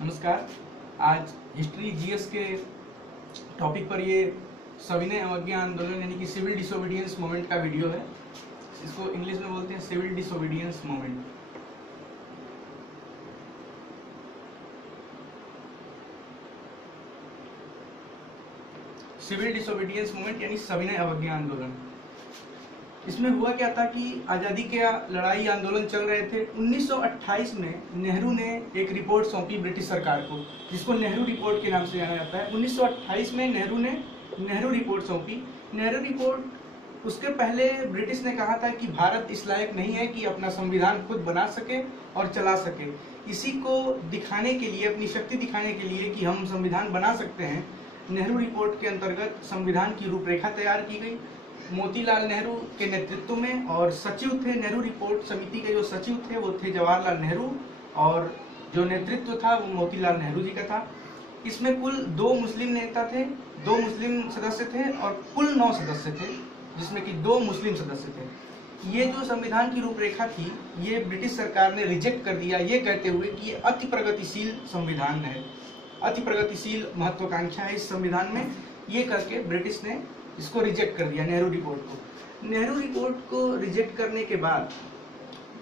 नमस्कार। आज history GS के टॉपिक पर ये सविनय अवज्ञा आंदोलन यानी कि सिविल डिसोबीडियंस मूवमेंट का वीडियो है। इसको इंग्लिश में बोलते हैं civil disobedience movement. Civil disobedience movement यानी सविनय अवज्ञा आंदोलन। इसमें हुआ क्या था कि आज़ादी के लड़ाई आंदोलन चल रहे थे। 1928 में नेहरू ने एक रिपोर्ट सौंपी ब्रिटिश सरकार को, जिसको नेहरू रिपोर्ट के नाम से जाना जाता है। 1928 में नेहरू ने नेहरू रिपोर्ट सौंपी। नेहरू रिपोर्ट, उसके पहले ब्रिटिश ने कहा था कि भारत इस लायक नहीं है कि अपना संविधान खुद बना सके और चला सके। इसी को दिखाने के लिए, अपनी शक्ति दिखाने के लिए कि हम संविधान बना सकते हैं, नेहरू रिपोर्ट के अंतर्गत संविधान की रूपरेखा तैयार की गई मोतीलाल नेहरू के नेतृत्व में। और सचिव थे नेहरू रिपोर्ट समिति के, जो सचिव थे वो थे जवाहरलाल नेहरू, और जो नेतृत्व था वो मोतीलाल नेहरू जी का था। इसमें कुल 2 मुस्लिम नेता थे, 2 मुस्लिम सदस्य थे और कुल 9 सदस्य थे, जिसमें कि 2 मुस्लिम सदस्य थे। ये जो संविधान की रूपरेखा थी, ये ब्रिटिश सरकार ने रिजेक्ट कर दिया, ये कहते हुए कि ये अति प्रगतिशील संविधान है, अति प्रगतिशील महत्वाकांक्षा है इस संविधान में। ये करके ब्रिटिश ने इसको रिजेक्ट कर दिया, नेहरू रिपोर्ट को। नेहरू रिपोर्ट को रिजेक्ट करने के बाद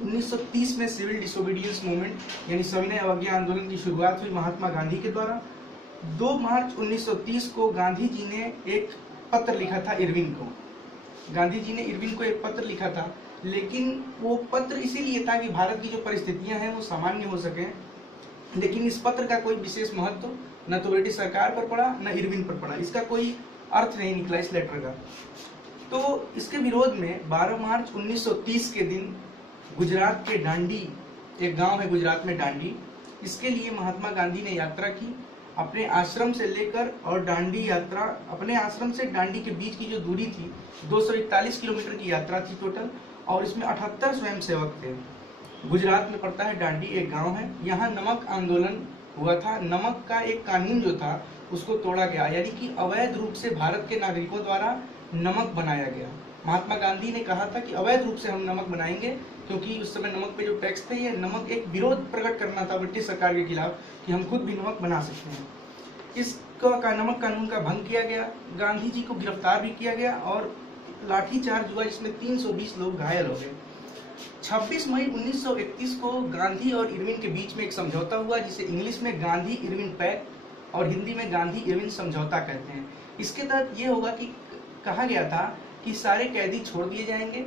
1930 में सिविल डिसोबीडियंस मूवमेंट यानी सविनय अवज्ञा आंदोलन की शुरुआत हुई महात्मा गांधी के द्वारा। 2 मार्च 1930 को गांधी जी ने एक पत्र लिखा था इरविन को। गांधी जी ने इरविन को एक पत्र लिखा था, लेकिन वो पत्र इसीलिए था कि भारत की जो परिस्थितियां हैं वो सामान्य हो सके। लेकिन इस पत्र का कोई विशेष महत्व न तो ब्रिटिश सरकार पर पड़ा, न इरविन पर पड़ा। इसका कोई अर्थ नहीं निकला इस लेटर का। तो इसके विरोध में 12 मार्च 1930 के दिन गुजरात के डांडी, एक गांव है गुजरात में डांडी, इसके लिए महात्मा गांधी ने यात्रा की। अपने आश्रम से लेकर और डांडी यात्रा, अपने आश्रम से डांडी के बीच की जो दूरी थी 241 किलोमीटर की यात्रा थी टोटल, और इसमें 78 स्वयंसेवक थे। गुजरात में पड़ता है डांडी, एक गांव है। यहाँ नमक आंदोलन हुआ था। नमक का एक कानून जो था उसको तोड़ा गया, यानी कि अवैध रूप से भारत के नागरिकों द्वारा नमक बनाया गया। महात्मा गांधी ने कहा था कि अवैध रूप से हम नमक बनाएंगे, क्योंकि उस समय नमक पे जो टैक्स थे, ये नमक एक विरोध प्रकट करना था ब्रिटिश सरकार के खिलाफ कि हम खुद भी नमक बना सकते हैं। इसका नमक कानून का भंग किया गया। गांधी जी को गिरफ्तार भी किया गया और लाठीचार्ज हुआ, जिसमें 320 लोग घायल हो गए। 26 मई 1931 को गांधी और इरविन के बीच में एक समझौता हुआ, जिसे इंग्लिश में गांधी इरविन पैक्ट और हिंदी में गांधी इरविन समझौता कहते हैं। इसके तहत ये होगा कि कहा गया था कि सारे कैदी छोड़ दिए जाएंगे।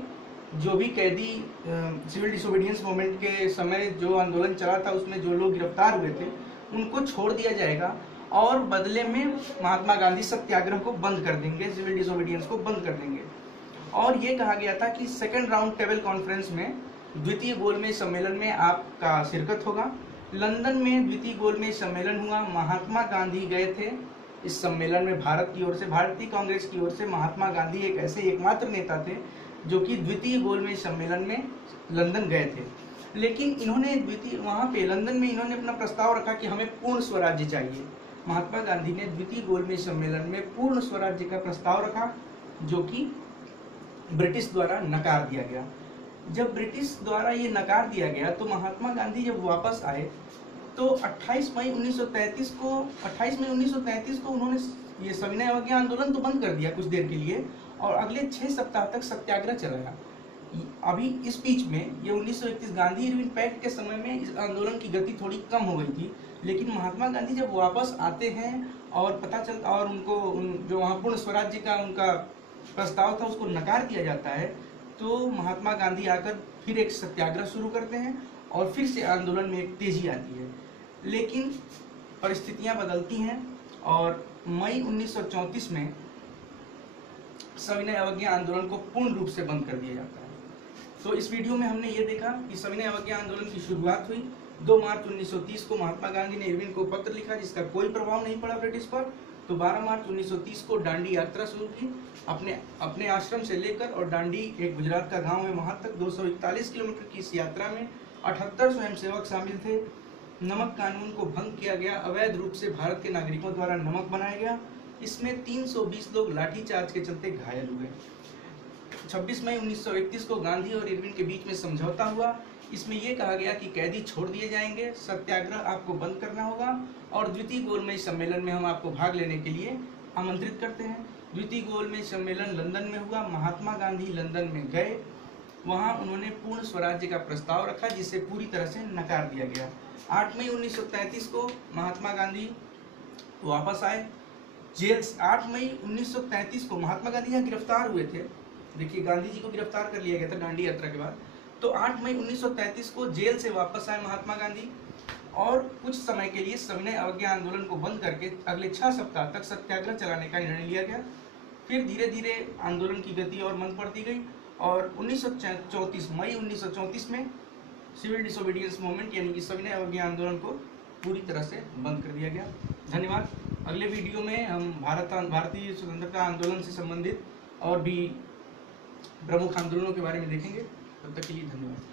जो भी कैदी सिविल डिसोबीडियंस मूवमेंट के समय जो आंदोलन चला था उसमें जो लोग गिरफ्तार हुए थे उनको छोड़ दिया जाएगा, और बदले में महात्मा गांधी सत्याग्रह को बंद कर देंगे, सिविल डिसोबीडियंस को बंद कर देंगे। और ये कहा गया था कि सेकेंड राउंड टेबल कॉन्फ्रेंस में, द्वितीय गोलमेज सम्मेलन में आपका शिरकत होगा। लंदन में द्वितीय गोलमेज सम्मेलन हुआ। महात्मा गांधी गए थे इस सम्मेलन में भारत की ओर से, भारतीय कांग्रेस की ओर से। महात्मा गांधी एक ऐसे एकमात्र नेता थे जो कि द्वितीय गोलमेज सम्मेलन में लंदन गए थे। लेकिन इन्होंने वहाँ पे लंदन में इन्होंने अपना प्रस्ताव रखा कि हमें पूर्ण स्वराज्य चाहिए। महात्मा गांधी ने द्वितीय गोलमेज सम्मेलन में पूर्ण स्वराज्य का प्रस्ताव रखा, जो कि ब्रिटिश द्वारा नकार दिया गया। जब ब्रिटिश द्वारा ये नकार दिया गया तो महात्मा गांधी जब वापस आए तो 28 मई 1933 को उन्होंने ये सविनय अवज्ञा आंदोलन तो बंद कर दिया कुछ देर के लिए, और अगले 6 सप्ताह तक सत्याग्रह चलाया। अभी इस बीच में ये 1931 गांधी इरविन पैक्ट के समय में इस आंदोलन की गति थोड़ी कम हो गई थी। लेकिन महात्मा गांधी जब वापस आते हैं और पता चलता, और उनको जो वहाँ पूर्ण स्वराज्य का उनका प्रस्ताव था उसको नकार दिया जाता है, तो महात्मा गांधी आकर फिर एक सत्याग्रह शुरू करते हैं और फिर से आंदोलन में एक तेजी आती है। लेकिन परिस्थितियां बदलती हैं और मई 1934 में सविनय अवज्ञा आंदोलन को पूर्ण रूप से बंद कर दिया जाता है। तो इस वीडियो में हमने ये देखा कि सविनय अवज्ञा आंदोलन की शुरुआत हुई 2 मार्च 1930 को। महात्मा गांधी ने इरविन को पत्र लिखा, जिसका कोई प्रभाव नहीं पड़ा ब्रिटिश पर। तो 12 मार्च 1930 को डांडी यात्रा शुरू की, अपने आश्रम से लेकर, और डांडी एक गुजरात का गांव है, वहां तक 241 किलोमीटर की इस यात्रा में 78 स्वयंसेवक शामिल थे। नमक कानून को भंग किया गया, अवैध रूप से भारत के नागरिकों द्वारा नमक बनाया गया। इसमें 320 लोग लाठीचार्ज के चलते घायल हुए। 26 मई 1931 को गांधी और इरविन के बीच में समझौता हुआ। इसमें ये कहा गया कि कैदी छोड़ दिए जाएंगे, सत्याग्रह आपको बंद करना होगा और द्वितीय गोलमेज सम्मेलन में हम आपको भाग लेने के लिए आमंत्रित करते हैं। द्वितीय गोलमेज सम्मेलन लंदन में हुआ। महात्मा गांधी लंदन में गए, वहां उन्होंने पूर्ण स्वराज्य का प्रस्ताव रखा जिसे पूरी तरह से नकार दिया गया। 8 मई 1933 को महात्मा गांधी वापस आए जेल। 8 मई 1933 को महात्मा गांधी यहाँ गिरफ्तार हुए थे। देखिए, गांधी जी को गिरफ्तार कर लिया गया था दांडी यात्रा के बाद। तो 8 मई 1933 को जेल से वापस आए महात्मा गांधी और कुछ समय के लिए सविनय अवज्ञा आंदोलन को बंद करके अगले 6 सप्ताह तक सत्याग्रह चलाने का निर्णय लिया गया। फिर धीरे धीरे आंदोलन की गति और मंद पड़ती गई और 1934 मई 1934 में सिविल डिसोबीडियंस मूवमेंट यानी कि सविनय अवज्ञा आंदोलन को पूरी तरह से बंद कर दिया गया। धन्यवाद। अगले वीडियो में हम भारतीय स्वतंत्रता आंदोलन से संबंधित और भी प्रमुख आंदोलनों के बारे में देखेंगे। तब तक के लिए धन्यवाद।